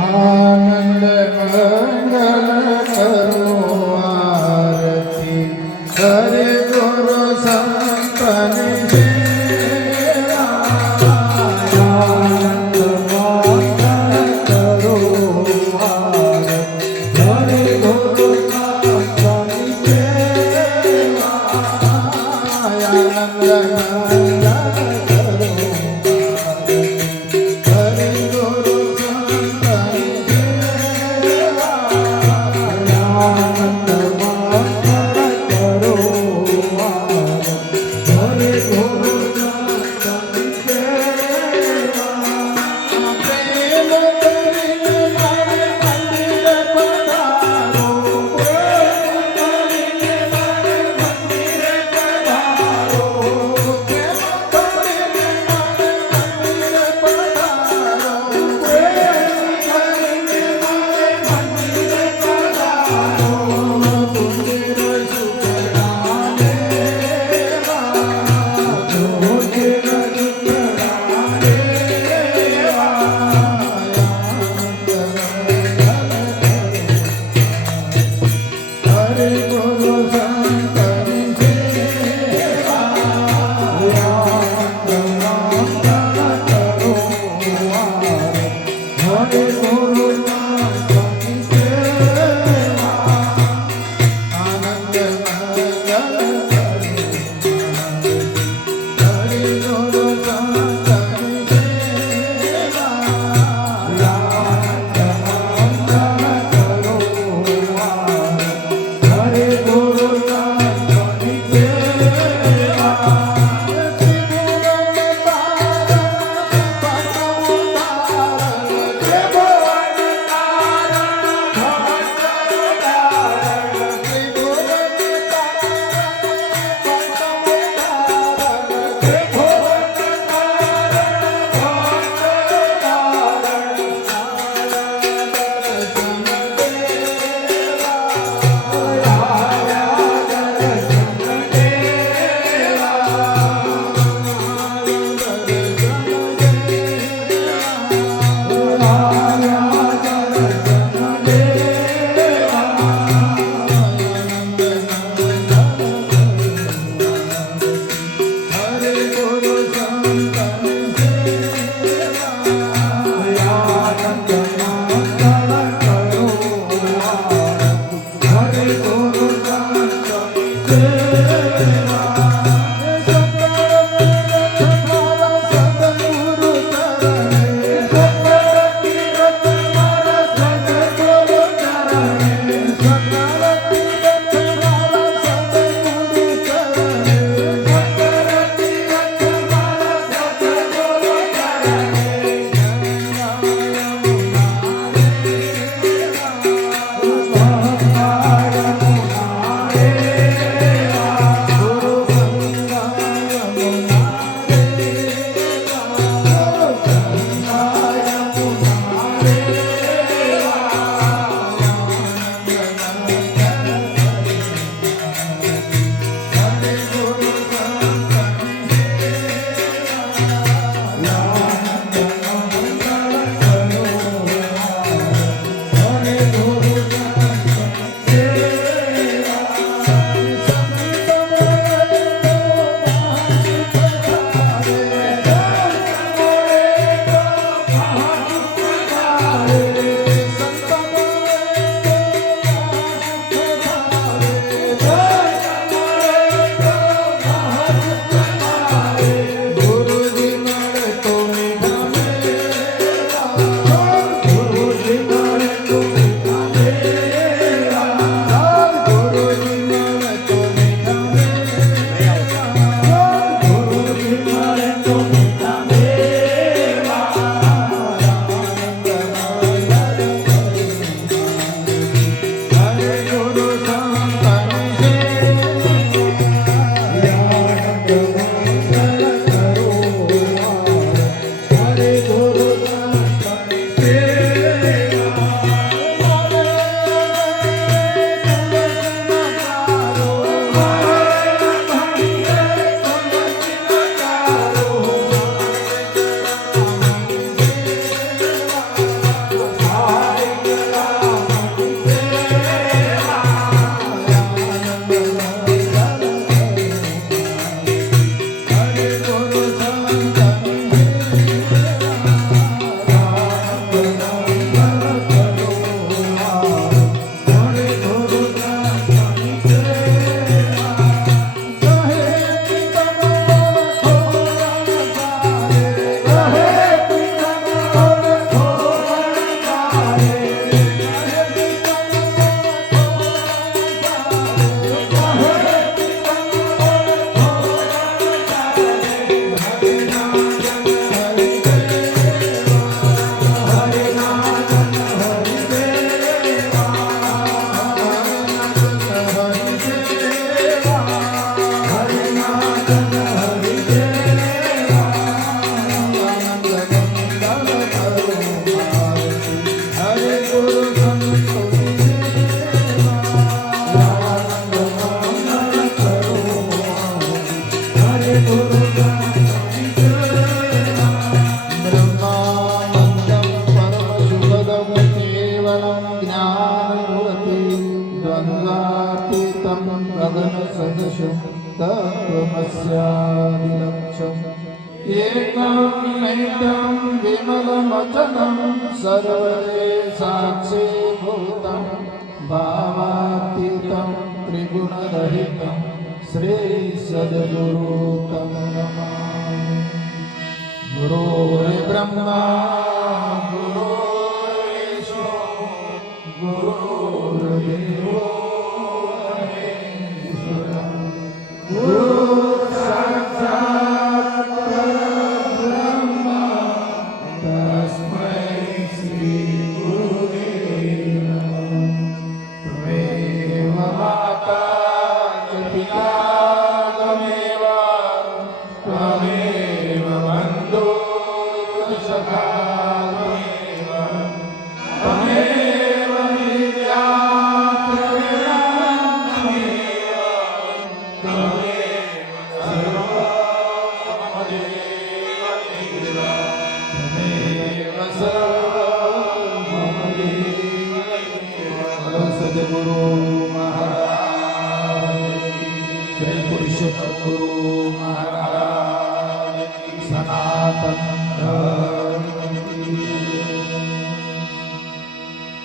આનંદ મંગલ કરો આરતી હરે ગુરુ સંતની આનંદ મંગલ सदृशं तत्त्वमस्यादिलक्ष्यम् एकं नित्यं विमलमचनं सर्वदे साक्षीभूतं भावातीतं त्रिगुणरहितं श्रीसद्गुरुतं नमामि गुरुर्ब्रह्मा गुरुर्विष्णु गुरुर्देवो સદગુરુ મહારાજ શ્રી પુરુષોત્તમ ગુરુ મહારાજ સનાતન